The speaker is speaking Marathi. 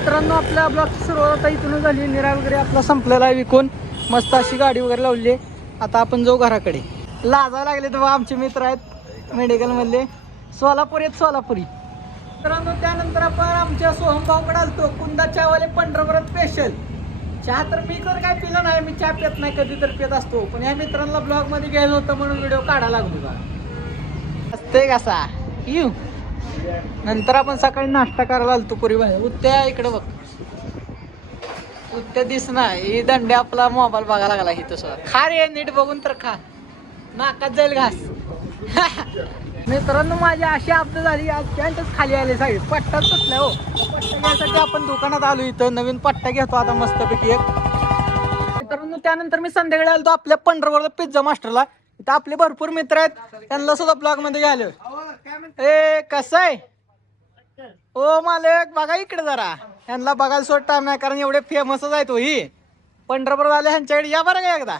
मित्रांनो, आपल्या ब्लॉगची सुरुवात आता इथून झाली. निरा वगैरे आपला संपलेला आहे विकून. मस्त अशी गाडी वगैरे लावली. आता आपण जाऊ घराकडे. लाजायला लागले तेव्हा आमचे मित्र आहेत मेडिकल मधले, सोलापूर आहेत, सोलापुरी. मित्रांनो, त्यानंतर आपण आमच्या सोहम भाऊकडे आलतो. कुंदा चहावाले पंढरपुरात स्पेशल चहा. तर मी तर काय पिलं नाही, मी चहा पित नाही, कधी तर पित असतो. पण या मित्रांना ब्लॉग मध्ये घ्यायला होतं म्हणून व्हिडिओ काढायला लागलो का असते कसा येऊ. नंतर आपण सकाळी नाश्ता करायला आलतो पुरी भाई. उत्त्या इकडे बघ, उत्त्या दिस ना. ही दंडे आपला मोबाईल बघायला लागला. ही तसं खा रे, नीट बघून तर खा, नाकात जाईल घास. मित्रांनो, माझी अशी अब्द झाली, आज पॅन्टच खाली आले सगळे. पट्टाच सुटलाय हो. पट्टा घ्यायसाठी आपण दुकानात आलो. इथं नवीन पट्टा घेतो आता मस्तपैकी एक. मित्रांनो, त्यानंतर मी संध्याकाळी आलो आपल्या पंढरपूरला पिझ्झा मास्टरला. इथं आपले भरपूर मित्र आहेत, त्यांना सुद्धा ब्लॉग मध्ये घ्यायला. ए कसं आहे ओ मालक, बघा इकडे जरा. यांना बघायला सोड टाइम नाही, कारण एवढे फेमसच आहेत हो ही पंढरपूर आले. ह्यांच्याकडे या बरं का एकदा.